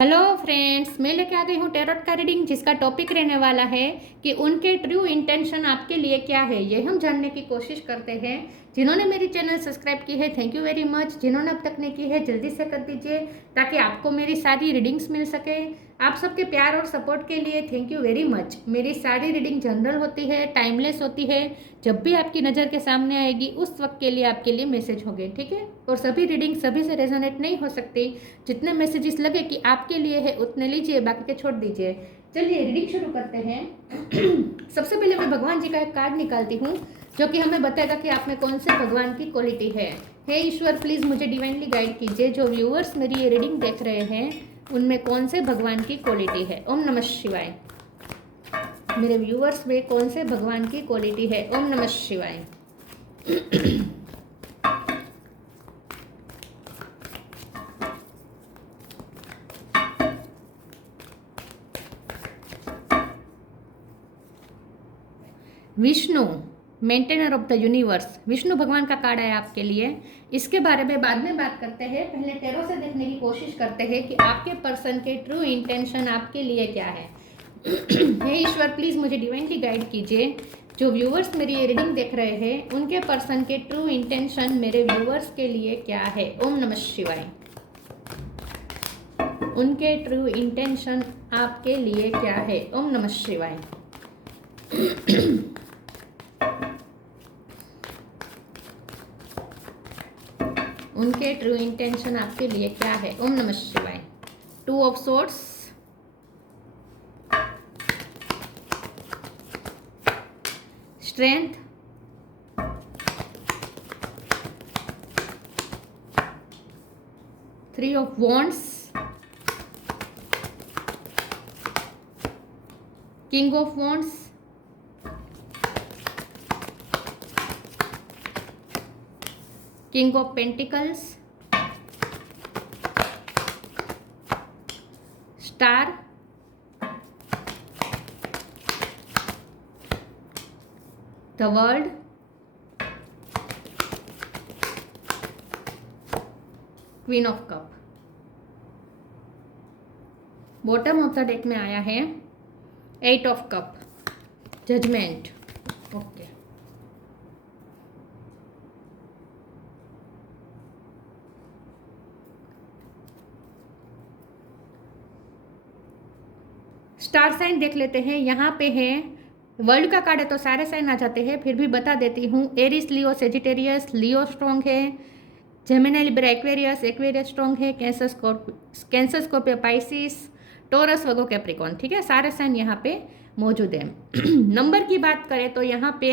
Hello friends, मैं लेके आ गई हूँ टैरोट का रीडिंग जिसका टॉपिक रहने वाला है कि उनके ट्रू इंटेंशन आपके लिए क्या है। ये हम जानने की कोशिश करते हैं। जिन्होंने मेरी चैनल सब्सक्राइब की है थैंक यू वेरी मच। जिन्होंने अब तक नहीं की है जल्दी से कर दीजिए ताकि आपको मेरी सारी रीडिंग्स मिल सके। आप सबके प्यार और सपोर्ट के लिए थैंक यू वेरी मच। मेरी सारी रीडिंग जनरल होती है, टाइमलेस होती है। जब भी आपकी नज़र के सामने आएगी उस वक्त के लिए आपके लिए मैसेज होंगे, ठीक है। और सभी रीडिंग सभी से रेजोनेट नहीं हो सकती। जितने मैसेजेस लगे कि आपके लिए है उतने लीजिए, बाकी के छोड़ दीजिए। चलिए रीडिंग शुरू करते हैं। सबसे पहले मैं भगवान जी का एक कार्ड निकालती हूँ जो कि हमें बताएगा कि आप में कौन से भगवान की क्वालिटी है। हे ईश्वर, प्लीज़ मुझे डिवाइनली गाइड कीजिए। जो व्यूअर्स मेरी ये रीडिंग देख रहे हैं उनमें कौन से भगवान की क्वालिटी है। ओम नमः शिवाय। मेरे व्यूअर्स में कौन से भगवान की क्वालिटी है। ओम नमः शिवाय। Vishnu, maintainer of the universe. Vishnu भगवान का कार्ड है आपके लिए। इसके बारे में बाद में बात करते हैं। पहले टैरो से देखने की कोशिश करते हैं कि आपके पर्सन के ट्रू इंटेंशन आपके लिए क्या है। हे ईश्वर, प्लीज़ मुझे डिवाइनली गाइड कीजिए। जो व्यूवर्स मेरी ये रीडिंग देख रहे हैं उनके पर्सन के ट्रू इंटेंशन मेरे व्यूवर्स के लिए क्या है। ओम नमः शिवाय। उनके ट्रू इंटेंशन आपके लिए क्या है। ओम नमः शिवाय। उनके ट्रू इंटेंशन आपके लिए क्या है। ओम नमः शिवाय। 2 of swords, strength, three of wands, king of wands, king of pentacles, star, the world, queen of cup. Bottom of the deck में आया है 8 of cup, judgment. Okay, star sign देख लेते हैं। यहाँ पे है वर्ल्ड का कार्ड है तो सारे साइन आ जाते हैं, फिर भी बता देती हूँ। एरिस, लियो, सेजिटेरियस, लियो स्ट्रॉन्ग है। Gemini, Libra, Aquarius, Aquarius strong है। कैंसर, स्कॉर्पियो, पाइसिस, टोरस, वर्गो, कैप्रिकॉर्न। ठीक है, सारे साइन यहाँ पे मौजूद है। नंबर की बात करें तो यहाँ पे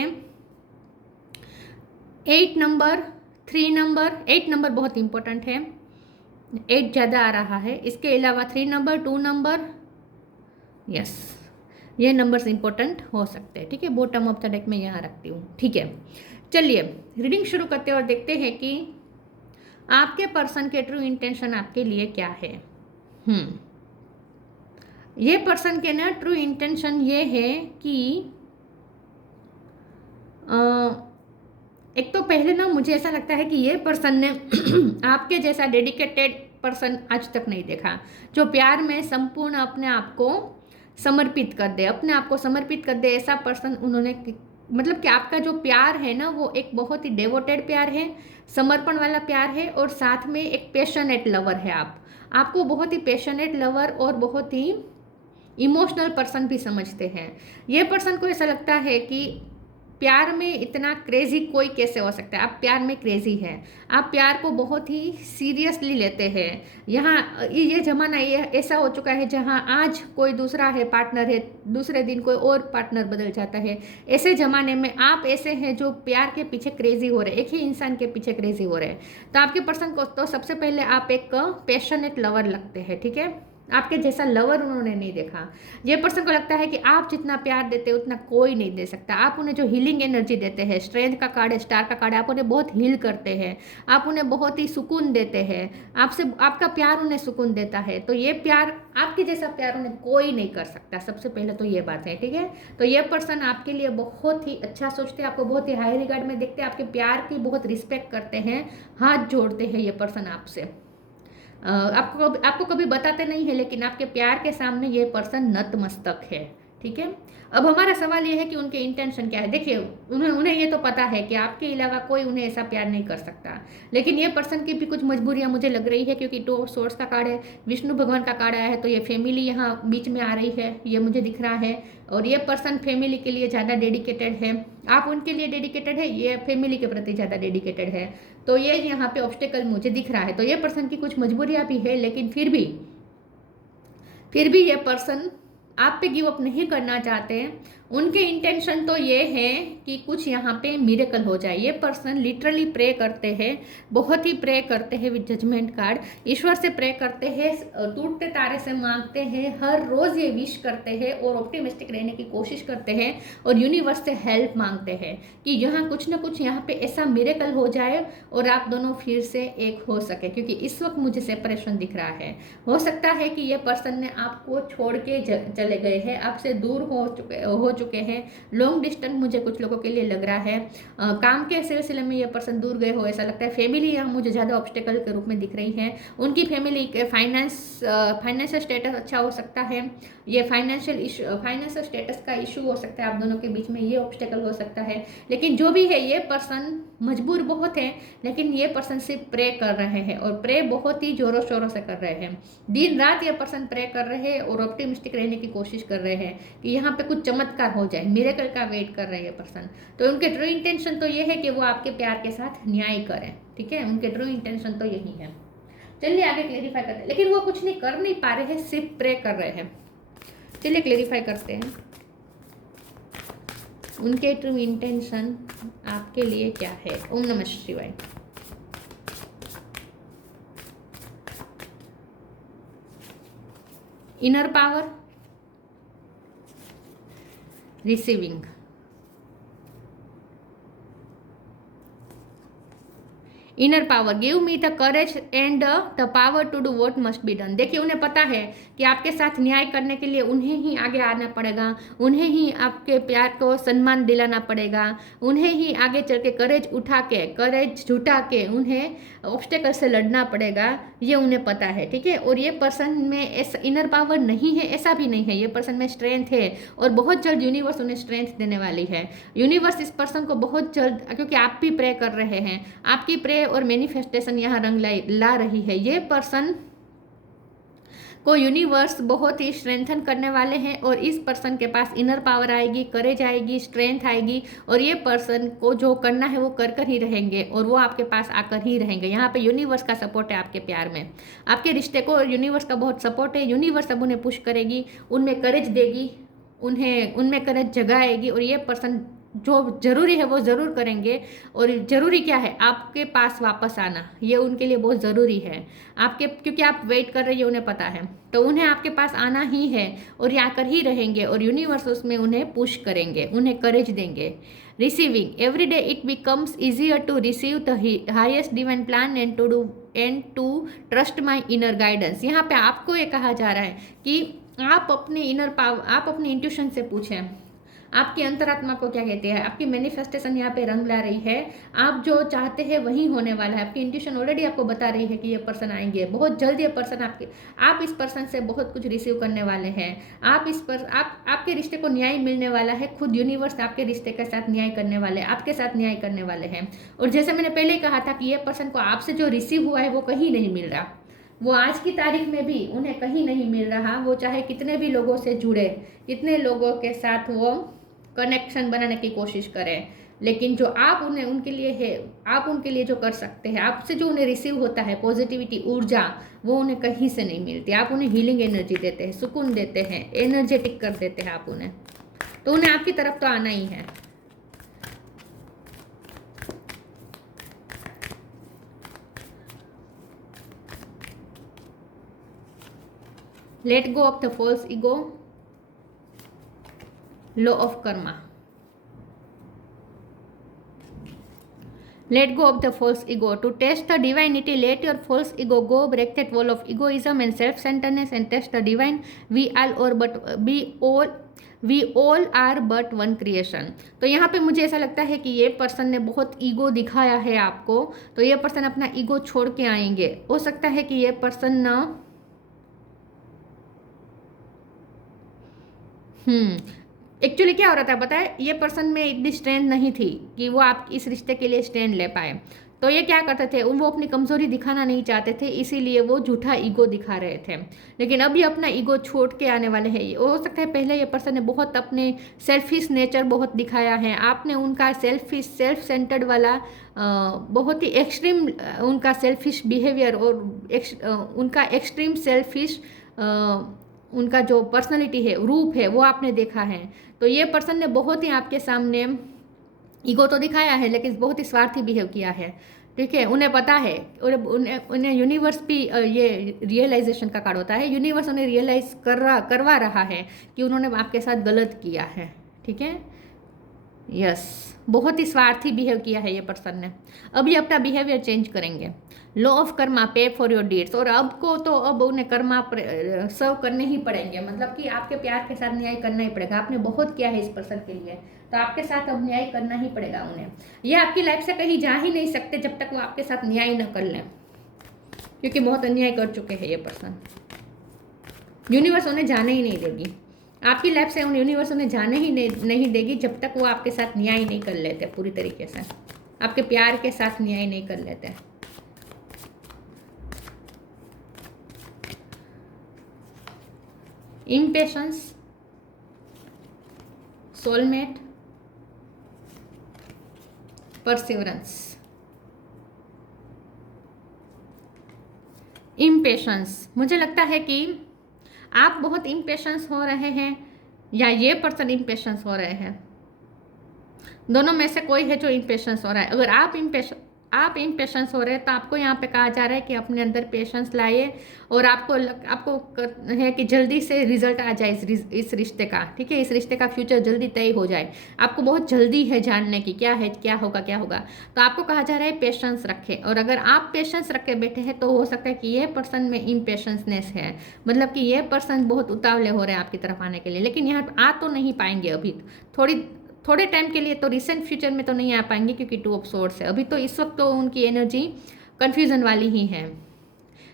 8 नंबर, 3 नंबर, 8 नंबर बहुत इंपॉर्टेंट है, 8 ज़्यादा आ रहा है। इसके अलावा 3 नंबर, 2 नंबर, यस, ये नंबर्स इंपॉर्टेंट हो सकते हैं। ठीक है, बॉटम ऑफ द डेक में यहाँ रखती हूँ। ठीक है, चलिए रीडिंग शुरू करते हैं और देखते हैं कि आपके पर्सन के ट्रू इंटेंशन आपके लिए क्या है। ये पर्सन के ना ट्रू इंटेंशन ये है कि एक तो पहले ना मुझे ऐसा लगता है कि ये पर्सन ने आपके जैसा डेडिकेटेड पर्सन आज तक नहीं देखा, जो प्यार में संपूर्ण अपने आप को समर्पित कर दे, अपने आप को समर्पित कर दे। ऐसा पर्सन उन्होंने, मतलब कि आपका जो प्यार है ना वो एक बहुत ही डेवोटेड प्यार है, समर्पण वाला प्यार है, और साथ में एक पैशनेट लवर है। आपको बहुत ही पैशनेट लवर और बहुत ही इमोशनल पर्सन भी समझते हैं। ये पर्सन को ऐसा लगता है कि प्यार में इतना क्रेजी कोई कैसे हो सकता है। आप प्यार में क्रेजी हैं, आप प्यार को बहुत ही सीरियसली लेते हैं। यहाँ ये ज़माना ये ऐसा हो चुका है जहाँ आज कोई दूसरा है, पार्टनर है, दूसरे दिन कोई और पार्टनर बदल जाता है। ऐसे ज़माने में आप ऐसे हैं जो प्यार के पीछे क्रेजी हो रहे हैं, एक ही इंसान के पीछे क्रेजी हो रहे हैं। तो आपके पर्सन को तो सबसे पहले आप एक पैशनेट लवर लगते हैं। ठीक है, आपके जैसा लवर उन्होंने नहीं देखा। ये पर्सन को लगता है कि आप जितना प्यार देते हैं उतना कोई नहीं दे सकता। आप उन्हें जो हीलिंग एनर्जी देते हैं, स्ट्रेंथ का कार्ड है, स्टार का कार्ड है, आप उन्हें बहुत हील करते हैं, आप उन्हें बहुत ही सुकून देते हैं। आपसे आपका प्यार उन्हें सुकून देता है। तो ये प्यार, आपके जैसा प्यार उन्हें कोई नहीं कर सकता। सबसे पहले तो ये बात है। ठीक है, तो ये पर्सन आपके लिए बहुत ही अच्छा सोचते हैं, आपको बहुत ही हाई रिगार्ड में देखते हैं, आपके प्यार की बहुत रिस्पेक्ट करते हैं, हाथ जोड़ते हैं ये पर्सन आपसे। आपको कभी बताते नहीं है, लेकिन आपके प्यार के सामने ये पर्सन नतमस्तक है। ठीक है, अब हमारा सवाल ये है कि उनके इंटेंशन क्या है। देखिए, उन्हें ये तो पता है कि आपके अलावा कोई उन्हें ऐसा प्यार नहीं कर सकता, लेकिन ये पर्सन की भी कुछ मजबूरियां मुझे लग रही है, क्योंकि 2 सोर्स का कार्ड है, विष्णु भगवान का कार्ड आया है, तो ये फैमिली यहाँ बीच में आ रही है, ये मुझे दिख रहा है। और ये पर्सन फैमिली के लिए ज़्यादा डेडिकेटेड है, आप उनके लिए डेडिकेटेड है, ये फैमिली के प्रति ज़्यादा डेडिकेटेड है। तो ये यहाँ पे ऑब्स्टेकल मुझे दिख रहा है। तो ये पर्सन की कुछ मजबूरियां भी है, लेकिन फिर भी ये पर्सन आप पे गिव अप नहीं करना चाहते हैं। उनके इंटेंशन तो ये है कि कुछ यहाँ पे मिरेकल हो जाए। ये पर्सन लिटरली प्रे करते हैं, बहुत ही प्रे करते हैं विद जजमेंट कार्ड, ईश्वर से प्रे करते हैं, टूटते तारे से मांगते हैं, हर रोज़ ये विश करते हैं और ऑप्टिमिस्टिक रहने की कोशिश करते हैं और यूनिवर्स से हेल्प मांगते हैं कि यहाँ कुछ ना कुछ यहाँ पे ऐसा मिरेकल हो जाए और आप दोनों फिर से एक हो सके, क्योंकि इस वक्त मुझे सेपरेशन दिख रहा है। हो सकता है कि ये पर्सन ने आपको छोड़ के चले गए हैं, आपसे दूर हो चुके हैं, लॉन्ग डिस्टेंस मुझे कुछ लोगों के लिए लग रहा है। काम के सिलसिले में ये पर्सन दूर गए हो ऐसा लगता है। फैमिली यहाँ मुझे ज़्यादा ऑब्स्टेकल के रूप में दिख रही है। उनकी फैमिली के फाइनेंशियल स्टेटस अच्छा हो सकता है, ये फाइनेंशियल स्टेटस का इशू हो सकता है आप दोनों के बीच में, ये ऑब्स्टेकल हो सकता है। लेकिन जो भी है, ये पर्सन मजबूर बहुत है, लेकिन ये पर्सन सिर्फ प्रे कर रहे हैं और प्रे बहुत ही जोरों शोरों से कर रहे हैं। दिन रात ये पर्सन प्रे कर रहे हैं और ऑप्टिमिस्टिक रहने की कोशिश कर रहे हैं कि यहाँ पे कुछ चमत्कार हो जाए, मिरेकल का वेट कर रहे हैं पर्सन। तो उनके ट्रू इंटेंशन तो ये है कि वो आपके प्यार के साथ न्याय करें। ठीक है, उनके ट्रू इंटेंशन तो यही है। चलिए आगे क्लेरिफाई करते हैं, लेकिन वो कुछ नहीं कर नहीं पा रहे हैं, सिर्फ प्रे कर रहे हैं। चलिए क्लेरिफाई करते हैं उनके ट्रू इंटेंशन आपके लिए क्या है। ओम नमः शिवाय। Inner power, receiving, inner power, give me the courage and the power to do what must be done. देखिए, उन्हें पता है कि आपके साथ न्याय करने के लिए उन्हें ही आगे आना पड़ेगा, उन्हें ही आपके प्यार को सम्मान दिलाना पड़ेगा, उन्हें ही आगे चल के करेज जुटा के उन्हें ऑब्स्टेकल से लड़ना पड़ेगा, ये उन्हें पता है। ठीक है, और ये पर्सन में ऐसा इनर पावर नहीं है ऐसा भी नहीं है, ये पर्सन में स्ट्रेंथ है और बहुत जल्द यूनिवर्स उन्हें स्ट्रेंथ देने वाली है। यूनिवर्स इस पर्सन को बहुत जल्द, क्योंकि आप भी प्रे कर रहे हैं, आपकी प्रे और मैनिफेस्टेशन यहाँ रंग ला रही है। ये पर्सन को यूनिवर्स बहुत ही स्ट्रेंथन करने वाले हैं और इस पर्सन के पास इनर पावर आएगी, करेज आएगी, स्ट्रेंथ आएगी और ये पर्सन को जो करना है वो कर ही रहेंगे और वो आपके पास आकर ही रहेंगे। यहाँ पे यूनिवर्स का सपोर्ट है आपके प्यार में, आपके रिश्ते को यूनिवर्स का बहुत सपोर्ट है। यूनिवर्स अब उन्हें पुश करेगी, उनमें करेज देगी, उनमें करेज जगाएगी और ये पर्सन जो जरूरी है वो ज़रूर करेंगे। और ज़रूरी क्या है, आपके पास वापस आना, ये उनके लिए बहुत ज़रूरी है आपके, क्योंकि आप वेट कर रहे हैं उन्हें पता है, तो उन्हें आपके पास आना ही है और ये आकर ही रहेंगे और यूनिवर्स उसमें उन्हें पुश करेंगे, उन्हें करेज देंगे। Receiving, every day it becomes easier to receive the highest divine plan and to trust my inner guidance. यहाँ पे आपको ये कहा जा रहा है कि आप अपने इंट्यूशन से पूछें, आपकी अंतरात्मा को क्या कहते हैं। आपकी मैनिफेस्टेशन यहाँ पे रंग ला रही है, आप जो चाहते हैं वही होने वाला है। आपकी इंट्यूशन ऑलरेडी आपको बता रही है कि ये पर्सन आएंगे बहुत जल्द, ये पर्सन आप इस पर्सन से बहुत कुछ रिसीव करने वाले हैं। आपके रिश्ते को न्याय मिलने वाला है, खुद यूनिवर्स आपके रिश्ते के साथ न्याय करने वाले, आपके साथ न्याय करने वाले हैं। और जैसे मैंने पहले ही कहा था कि ये पर्सन को आपसे जो रिसीव हुआ है वो कहीं नहीं मिल रहा, वो आज की तारीख में भी उन्हें कहीं नहीं मिल रहा। वो चाहे कितने भी लोगों से जुड़े, कितने लोगों के साथ वो कनेक्शन बनाने की कोशिश करें, लेकिन जो आप उनके लिए है, आप उनके लिए जो कर सकते हैं, आपसे जो उन्हें रिसीव होता है पॉजिटिविटी, ऊर्जा, वो उन्हें कहीं से नहीं मिलती। आप उन्हें हीलिंग एनर्जी देते हैं, सुकून देते हैं, एनर्जेटिक कर देते हैं आप उन्हें, तो उन्हें आपकी तरफ तो आना ही है। Let go of the false ego, law of karma. Let go of the false ego. To test the divinity, let your false ego go. Break that wall of egoism and self-centeredness and test the divine. We all are but one creation. तो यहाँ पे मुझे ऐसा लगता है कि ये person ने बहुत ईगो दिखाया है आपको, तो ये पर्सन अपना ईगो छोड़ के आएंगे. हो सकता है कि ये पर्सन ना एक्चुअली क्या हो रहा था पता है, ये पर्सन में इतनी स्ट्रेंथ नहीं थी कि वो आप इस रिश्ते के लिए स्टैंड ले पाए. तो ये क्या करते थे, वो अपनी कमज़ोरी दिखाना नहीं चाहते थे, इसीलिए वो झूठा ईगो दिखा रहे थे. लेकिन अभी अपना ईगो छोड़ के आने वाले हैं. हो सकता है पहले ये पर्सन ने बहुत अपने सेल्फिश नेचर बहुत दिखाया है, आपने उनका सेल्फ सेंटर्ड वाला बहुत ही एक्सट्रीम उनका सेल्फिश बिहेवियर और उनका एक्सट्रीम सेल्फिश उनका जो पर्सनालिटी है, रूप है, वो आपने देखा है. तो ये पर्सन ने बहुत ही आपके सामने ईगो तो दिखाया है लेकिन बहुत ही स्वार्थी बिहेव किया है. ठीक है, उन्हें पता है, उन्हें यूनिवर्स भी ये रियलाइजेशन का कार्ड होता है, यूनिवर्स उन्हें रियलाइज करवा रहा है कि उन्होंने आपके साथ गलत किया है. ठीक है, यस, बहुत ही स्वार्थी बिहेव किया है ये पर्सन ने. अभी अपना बिहेवियर चेंज करेंगे. लॉ ऑफ कर्मा, पे फॉर योर डीड्स. और अब उन्हें कर्मा सर्व करने ही पड़ेंगे, मतलब कि आपके प्यार के साथ न्याय करना ही पड़ेगा. आपने बहुत किया है इस पर्सन के लिए, तो आपके साथ अब न्याय करना ही पड़ेगा उन्हें. ये आपकी लाइफ से कहीं जा ही नहीं सकते जब तक वो आपके साथ न्याय न कर लें, क्योंकि बहुत अन्याय कर चुके हैं ये पर्सन. यूनिवर्स उन्हें जाने ही नहीं देगी, आपकी लाइफ से यूनिवर्स उन्हें जाने ही नहीं देगी जब तक वो आपके साथ न्याय नहीं कर लेते, पूरी तरीके से आपके प्यार के साथ न्याय नहीं कर लेते. Impatience, soulmate, perseverance. इम्पेशंस, मुझे लगता है कि आप बहुत इम्पेशंस हो रहे हैं या ये पर्सन इम्पेशंस हो रहे हैं. दोनों में से कोई है जो इम्पेशंस हो रहा है. अगर आप इम्पेशंस हो रहे हैं तो आपको यहाँ पे कहा जा रहा है कि अपने अंदर पेशेंस लाइए और आपको है कि जल्दी से रिजल्ट आ जाए इस रिश्ते का. ठीक है, इस रिश्ते का फ्यूचर जल्दी तय हो जाए. आपको बहुत जल्दी है जानने की क्या है, क्या होगा. तो आपको कहा जा रहा है पेशेंस रखें. और अगर आप पेशेंस रख के बैठे हैं तो हो सकता है कि ये पर्सन में इम्पेशंसनेस है, मतलब कि ये पर्सन बहुत उतावले हो रहे हैं आपकी तरफ आने के लिए, लेकिन यहाँ आ तो नहीं पाएंगे अभी. थोड़े टाइम के लिए, तो रिसेंट फ्यूचर में तो नहीं आ पाएंगे क्योंकि 2 ऑफ सोर्ड्स है. अभी तो इस वक्त तो उनकी एनर्जी कन्फ्यूजन वाली ही है,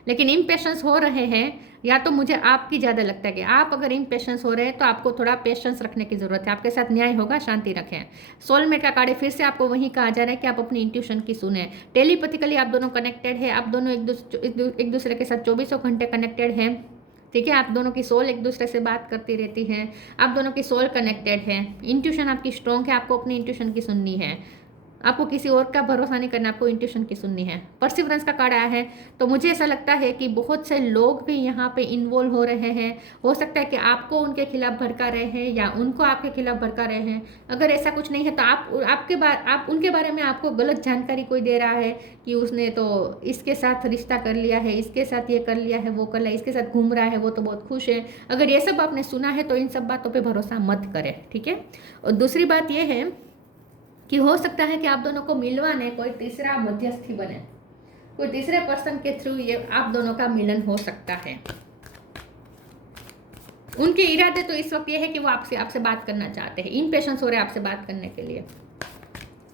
लेकिन इम्पेशंस हो रहे हैं. या तो मुझे आपकी ज़्यादा लगता है कि आप अगर इम्पेशंस हो रहे हैं तो आपको थोड़ा पेशेंस रखने की ज़रूरत है. आपके साथ न्याय होगा, शांति रखें. सोलमेट का कार्ड है, फिर से आपको वही कहा जा रहा है कि आप अपनी इंट्यूशन की सुने. टेलीपैथिकली आप दोनों कनेक्टेड है, आप दोनों एक दूसरे के साथ 24 घंटे कनेक्टेड हैं. ठीक है, आप दोनों की सोल एक दूसरे से बात करती रहती है, आप दोनों की सोल कनेक्टेड है. इंट्यूशन आपकी स्ट्रॉन्ग है, आपको अपनी इंट्यूशन की सुननी है, आपको किसी और का भरोसा नहीं करना, आपको इंट्यूशन की सुननी है. परसिवरेंस का कार्ड आया है, तो मुझे ऐसा लगता है कि बहुत से लोग भी यहाँ पे इन्वॉल्व हो रहे हैं. हो सकता है कि आपको उनके खिलाफ भड़का रहे हैं या उनको आपके खिलाफ भड़का रहे हैं. अगर ऐसा कुछ नहीं है तो आप उनके बारे में आपको गलत जानकारी कोई दे रहा है कि उसने तो इसके साथ रिश्ता कर लिया है, इसके साथ ये कर लिया है, वो कर लिया, इसके साथ घूम रहा है, वो तो बहुत खुश है. अगर ये सब आपने सुना है तो इन सब बातों पर भरोसा मत करें. ठीक है, और दूसरी बात यह है कि हो सकता है कि आप दोनों को मिलवाने कोई तीसरा मध्यस्थी बने, कोई तीसरे पर्सन के थ्रू ये आप दोनों का मिलन हो सकता है. उनके इरादे तो इस वक्त ये है कि वो आपसे बात करना चाहते हैं, इम्पेशंस हो रहे हैं आपसे बात करने के लिए.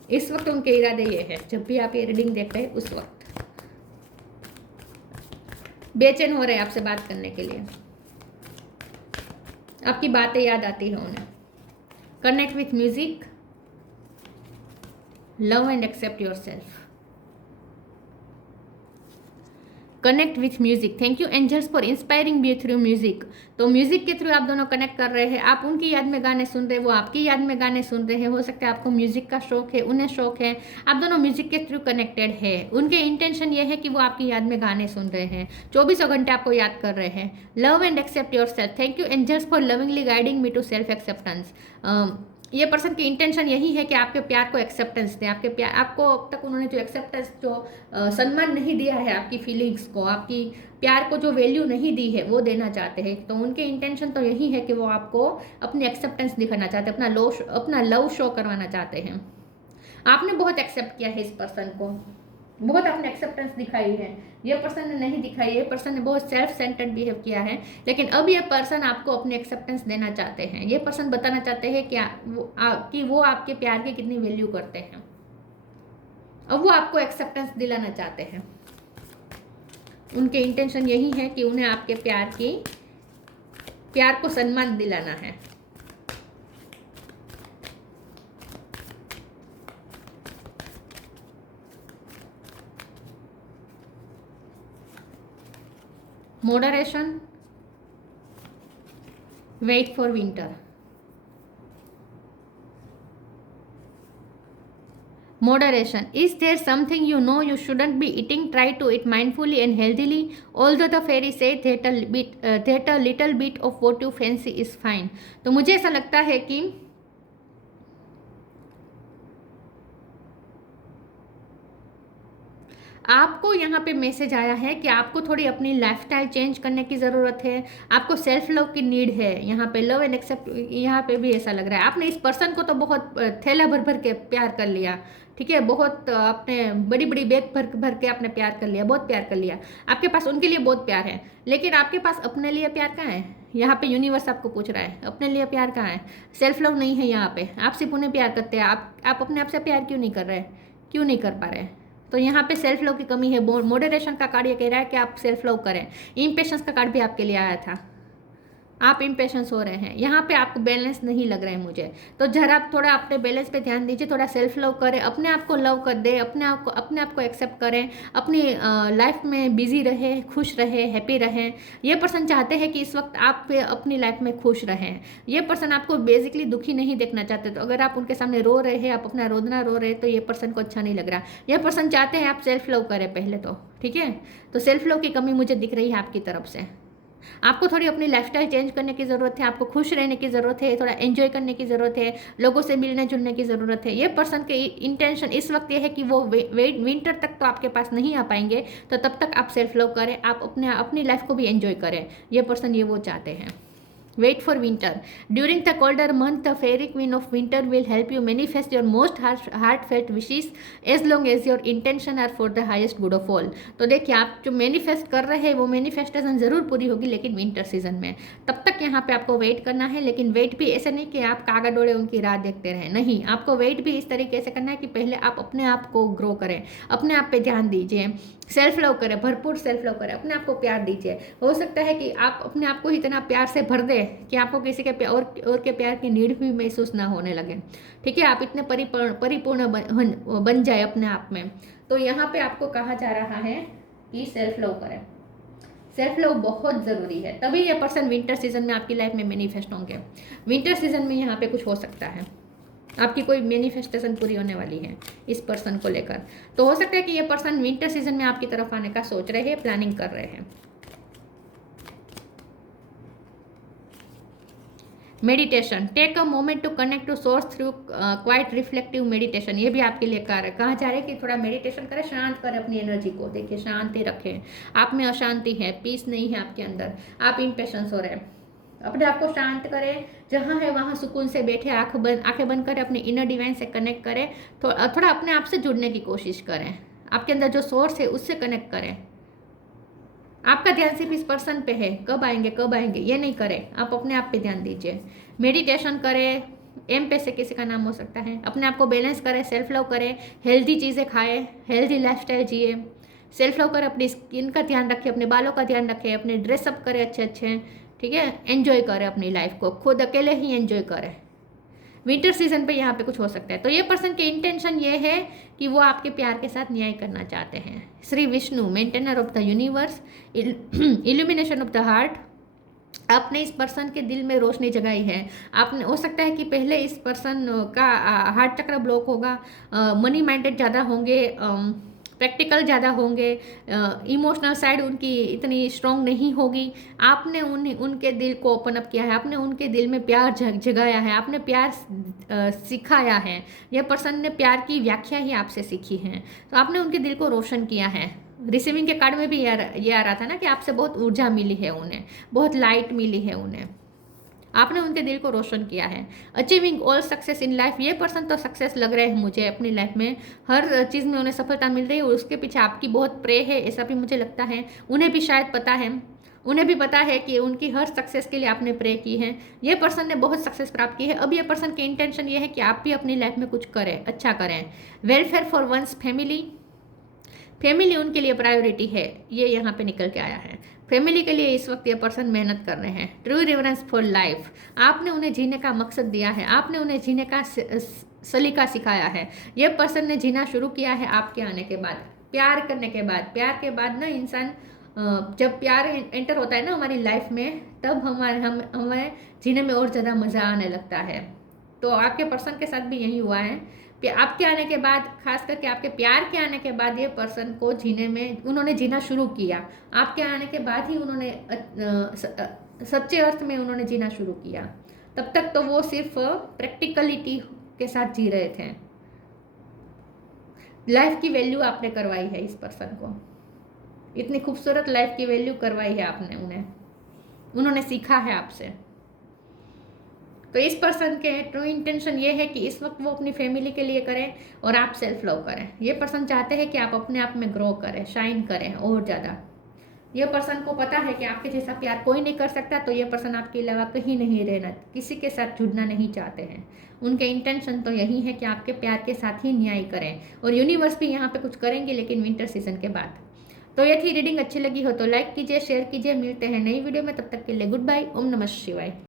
इस वक्त उनके इरादे ये है, जब भी आप ये रीडिंग देख रहे हैं उस वक्त बेचैन हो रहे हैं आपसे बात करने के लिए, आपकी बातें याद आती है उन्हें. Connect with music, love and accept yourself. Connect with music. Thank you angels for inspiring me through music. तो म्यूजिक के थ्रू आप दोनों कनेक्ट कर रहे हैं, आप उनकी याद में गाने सुन रहे हैं, वो आपकी याद में गाने सुन रहे हैं. हो सकता है आपको म्यूजिक का शौक है, उन्हें शौक है, आप दोनों म्यूजिक के थ्रू कनेक्टेड है. उनके इंटेंशन ये है कि वो आपकी याद में गाने सुन रहे हैं, 24 घंटे आपको याद कर रहे हैं. Love and accept yourself. Thank you angels for lovingly guiding me to self acceptance. ये पर्सन की इंटेंशन यही है कि आपके प्यार को एक्सेप्टेंस दें. आपको अब तक उन्होंने जो एक्सेप्टेंस, जो सम्मान नहीं दिया है आपकी फीलिंग्स को, आपकी प्यार को जो वैल्यू नहीं दी है वो देना चाहते हैं. तो उनके इंटेंशन तो यही है कि वो आपको अपनी एक्सेप्टेंस दिखाना चाहते हैं, अपना लव शो करवाना चाहते हैं. आपने बहुत एक्सेप्ट किया है इस पर्सन को, बहुत आपने एक्सेप्टेंस दिखाई है। ये पर्सन ने नहीं दिखाई, ये पर्सन ने बहुत सेल्फ सेंटर्ड बिहेव किया है, लेकिन अब ये पर्सन आपको अपनी एक्सेप्टेंस देना चाहते हैं। ये पर्सन बताना चाहते हैं कि वो आपके प्यार की कितनी वैल्यू करते हैं। अब वो आपको एक्सेप्टेंस दिलाना चाहते हैं। उनके इंटेंशन यही है कि उन्हें आपके प्यार को सम्मान दिलाना है। Moderation, wait for winter. Moderation. Is there something you know you shouldn't be eating? Try to eat mindfully and healthily. Although the fairy says that a little bit of what you fancy is fine. तो मुझे ऐसा लगता है कि आपको यहाँ पे message आया है कि आपको थोड़ी अपनी लाइफस्टाइल चेंज करने की ज़रूरत है। आपको सेल्फ लव की नीड है। यहाँ पे लव एंड एक्सेप्ट, यहाँ पे भी ऐसा लग रहा है। आपने इस पर्सन को तो बहुत थैला भर भर के प्यार कर लिया, ठीक है, बहुत आपने बड़ी बड़ी बैग भर भर के आपने प्यार कर लिया, बहुत प्यार कर लिया। आपके पास उनके लिए बहुत प्यार है, लेकिन आपके पास अपने लिए प्यार कहाँ है? यहाँ पे यूनिवर्स आपको पूछ रहा है अपने लिए प्यार कहाँ है? सेल्फ लव नहीं है यहाँ पे। आप सिर्फ उन्हें प्यार करते हैं, आप अपने आप से प्यार क्यों नहीं कर रहे? क्यों नहीं कर पा रहे? तो यहाँ पे सेल्फ लव की कमी है। मॉडरेशन का कार्ड ये कह रहा है कि आप सेल्फ लव करें। इम्पेशंस का कार्ड भी आपके लिए आया था, आप इम्पेशंस हो रहे हैं। यहाँ पे आपको बैलेंस नहीं लग रहा है मुझे, तो जरा थोड़ा अपने बैलेंस पे ध्यान दीजिए, थोड़ा सेल्फ लव करें, अपने आप को लव कर दे, अपने आप को एक्सेप्ट करें, अपनी लाइफ में बिजी रहे, खुश रहे, हैप्पी रहें। ये पर्सन चाहते हैं कि इस वक्त आप अपनी लाइफ में खुश रहें। ये पर्सन आपको बेसिकली दुखी नहीं देखना चाहते। तो अगर आप उनके सामने रो रहे हैं, आप अपना रोदना रो रहे हैं, तो ये पर्सन को अच्छा नहीं लग रहा। ये पर्सन चाहते हैं आप सेल्फ लव करें पहले तो, ठीक है। तो सेल्फ लव की कमी मुझे दिख रही है आपकी तरफ से। आपको थोड़ी अपनी लाइफस्टाइल चेंज करने की ज़रूरत है, आपको खुश रहने की ज़रूरत है, थोड़ा एंजॉय करने की ज़रूरत है, लोगों से मिलने जुलने की ज़रूरत है। ये पर्सन के इंटेंशन इस वक्त ये है कि वो विंटर तक तो आपके पास नहीं आ पाएंगे, तो तब तक आप सेल्फ लव करें, आप अपनी लाइफ को भी एंजॉय करें। ये पर्सन ये वो चाहते हैं। Wait for winter. During the colder month, the fairy queen of winter will help you manifest your most heartfelt wishes as long as your intention are for the highest good of all. तो देखिए, आप जो manifest कर रहे हैं वो manifestation ज़रूर पूरी होगी, लेकिन विंटर सीजन में। तब तक यहाँ पे आपको वेट करना है, लेकिन वेट भी ऐसे नहीं कि आप कागा डोले उनकी राह देखते रहें। नहीं, आपको वेट भी इस तरीके से करना है कि पहले आप अपने आप को ग्रो करें, अपने आप पे ध्यान दीजिए, सेल्फ लव करें, भरपूर सेल्फ लव करें, अपने आप को प्यार दीजिए। हो सकता है कि आप अपने आप को इतना प्यार से भर दें कि आपको किसी के प्यार और के प्यार की नीड भी महसूस ना होने लगे, ठीक है। आप इतने परिपूर्ण बन जाए अपने आप में। तो यहाँ पे आपको कहा जा रहा है कि सेल्फ लव करें। सेल्फ लव बहुत ज़रूरी है, तभी ये पर्सन विंटर सीजन में आपकी लाइफ में मैनिफेस्ट होंगे। विंटर सीजन में यहाँ पे कुछ हो सकता है, आपकी कोई मैनिफेस्टेशन पूरी होने वाली है इस पर्सन को लेकर। तो हो सकता है कि ये पर्सन विंटर सीजन में आपकी तरफ आने का सोच रहे हैं, प्लानिंग कर रहे हैं। Meditation, take a moment to connect to source through quiet reflective meditation. ये भी आपके लिए कहा जा रहा है कि थोड़ा मेडिटेशन करें, शांत करें अपनी एनर्जी को। देखिए, शांति रखें, आप में अशांति है, पीस नहीं है आपके अंदर, आप इम्पेशंस हो रहे हैं। अपने आप को शांत करें, जहाँ है वहाँ सुकून से बैठे, आंखें बंद करें, अपने इनर डिवाइन से कनेक्ट करें, थोड़ा अपने आप से जुड़ने की कोशिश करें, आपके अंदर जो सोर्स है उससे कनेक्ट करें। आपका ध्यान सिर्फ इस पर्सन पे है, कब आएंगे ये नहीं करें, आप अपने आप पे ध्यान दीजिए। मेडिटेशन करें, एम पे से किसी का नाम हो सकता है। अपने आप को बैलेंस करें, सेल्फ लव करें, हेल्दी चीज़ें खाएं, हेल्दी लाइफस्टाइल जिए, सेल्फ लव करें, अपनी स्किन का ध्यान रखें, अपने बालों का ध्यान रखें, अपने ड्रेसअप करें अच्छे, ठीक है। एंजॉय करें अपनी लाइफ को, खुद अकेले ही एंजॉय करें। विंटर सीजन पे यहाँ पे कुछ हो सकता है। तो ये पर्सन के इंटेंशन ये है कि वो आपके प्यार के साथ न्याय करना चाहते हैं। Shri Vishnu, maintainer of the universe, illumination of the heart. आपने इस पर्सन के दिल में रोशनी जगाई है। आपने, हो सकता है कि पहले इस पर्सन का हार्ट चक्र ब्लॉक होगा, मनी माइंडेड ज़्यादा होंगे, प्रैक्टिकल ज़्यादा होंगे, इमोशनल साइड उनकी इतनी स्ट्रॉन्ग नहीं होगी। आपने उनके दिल को ओपन अप किया है, आपने उनके दिल में प्यार जगाया है, आपने प्यार सिखाया है। यह पर्सन ने प्यार की व्याख्या ही आपसे सीखी है, तो आपने उनके दिल को रोशन किया है। रिसीविंग के कार्ड में भी ये आ रहा था ना कि आपसे बहुत ऊर्जा मिली है उन्हें, बहुत लाइट मिली है उन्हें। आपने उनके दिल को रोशन किया है। Achieving all success in life, ये पर्सन तो सक्सेस लग रहे हैं मुझे अपनी लाइफ में, हर चीज़ में उन्हें सफलता मिल रही है और उसके पीछे आपकी बहुत प्रे है, ऐसा भी मुझे लगता है। उन्हें भी शायद पता है, उन्हें भी पता है कि उनकी हर सक्सेस के लिए आपने प्रे की है। ये पर्सन ने बहुत सक्सेस प्राप्त की है। अब ये पर्सन की इंटेंशन ये है कि आप भी अपनी लाइफ में कुछ करें, अच्छा करें। Welfare for one's family, family उनके लिए प्रायोरिटी है, ये यहाँ पे निकल के आया है। फैमिली के लिए इस वक्त ये पर्सन मेहनत कर रहे हैं। ट्रू रिवरेंस फॉर लाइफ, आपने उन्हें जीने का मकसद दिया है, आपने उन्हें जीने का सलीका सिखाया है। ये पर्सन ने जीना शुरू किया है आपके आने के बाद, प्यार करने के बाद। प्यार के बाद ना इंसान, जब प्यार एंटर होता है ना हमारी लाइफ में, तब हमें जीने में और ज़्यादा मज़ा आने लगता है। तो आपके पर्सन के साथ भी यही हुआ है। आपके आने के बाद, खास करके आपके प्यार के आने के बाद, ये पर्सन को जीने में, उन्होंने जीना शुरू किया। आपके आने के बाद ही उन्होंने सच्चे अर्थ में उन्होंने जीना शुरू किया। तब तक तो वो सिर्फ प्रैक्टिकलिटी के साथ जी रहे थे। लाइफ की वैल्यू आपने करवाई है इस पर्सन को, इतनी खूबसूरत लाइफ की वैल्यू करवाई है आपने उन्हें, उन्होंने सीखा है आपसे। तो इस पर्सन के ट्रू इंटेंशन ये है कि इस वक्त वो अपनी फैमिली के लिए करें और आप सेल्फ लव करें। ये पर्सन चाहते हैं कि आप अपने आप में ग्रो करें, शाइन करें और ज़्यादा। ये पर्सन को पता है कि आपके जैसा प्यार कोई नहीं कर सकता, तो ये पर्सन आपके अलावा कहीं नहीं रहना, किसी के साथ जुड़ना नहीं चाहते हैं। उनके इंटेंशन तो यही है कि आपके प्यार के साथ ही न्याय करें, और यूनिवर्स भी यहाँ पे कुछ करेंगे, लेकिन विंटर सीजन के बाद। तो ये थी रीडिंग, अच्छी लगी हो तो लाइक कीजिए, शेयर कीजिए। मिलते हैं नई वीडियो में, तब तक के लिए गुड बाय। ओम नमः शिवाय।